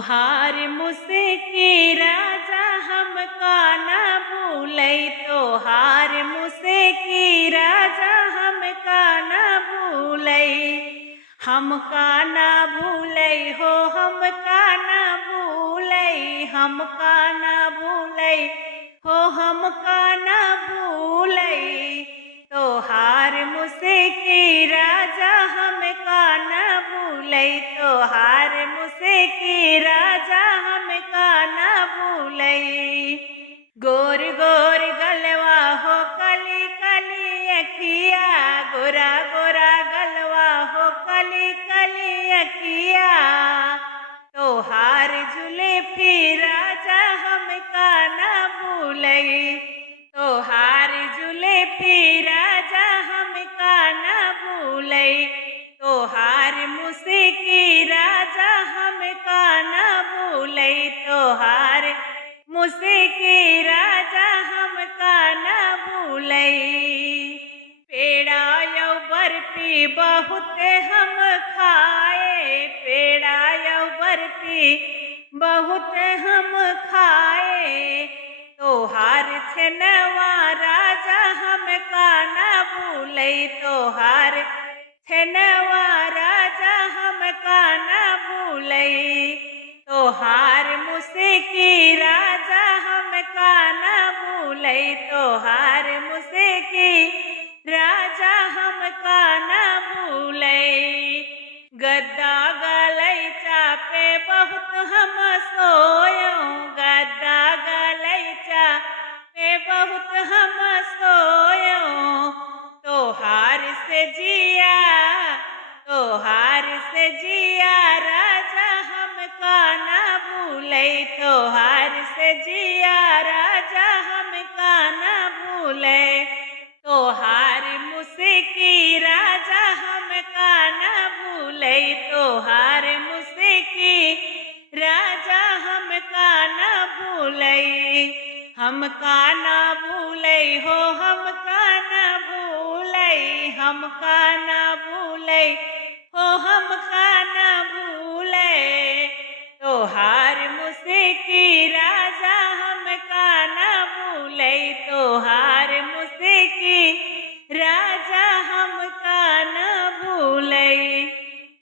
तोहार मुझसे राजा हमका न भूलै, तोहार मुझसे राजा हमका न भूलै, हमका न भूलै हो हमका न भूलै, हमका न भूलै हो हमका न भूलै, तोहार मुझसे राजा हमका न भूलै, तोहार मुझसे राजा हमका न भूलै। गोर गोर गलवा हो कली कली अखिया, गोरा गोरा गलवा हो कली कली अखिया, तोहार जुल्फी राजा हमका न भूलै, तोहार जुल्फी राजा हमका न भूलै, तोहार मुझसे राजा हमका न भूलै, तोहार मुझसे राजा हमका न भूलै। पेड़ा यौ बर्फी बहुत हम खाए, पेड़ा यौ बर्फी बहुत हम खाए, तोहार छेनवा राजा हमका न भूलै, तोहार छेनवा राजा हमका न भूलै, तोहार मुझसे राजा हमका न भूलै, तोहार मुझसे राजा हमका न भूलै। गद्दा गलैचा पे बहुत हम सोयो, गद्दा गलैचा पे बहुत हम सोयो, तोहार से जिया, तोहार से जिया राजा हमका न भूलै, तोहार से जिया राजा हमका न भूलै, तोहार मुझसे राजा हमका न भूलै, तोहार मुझसे राजा हमका न भूलै, हमका न भूलै हो हमका न भूलै, हमका न भूलै हो हमका न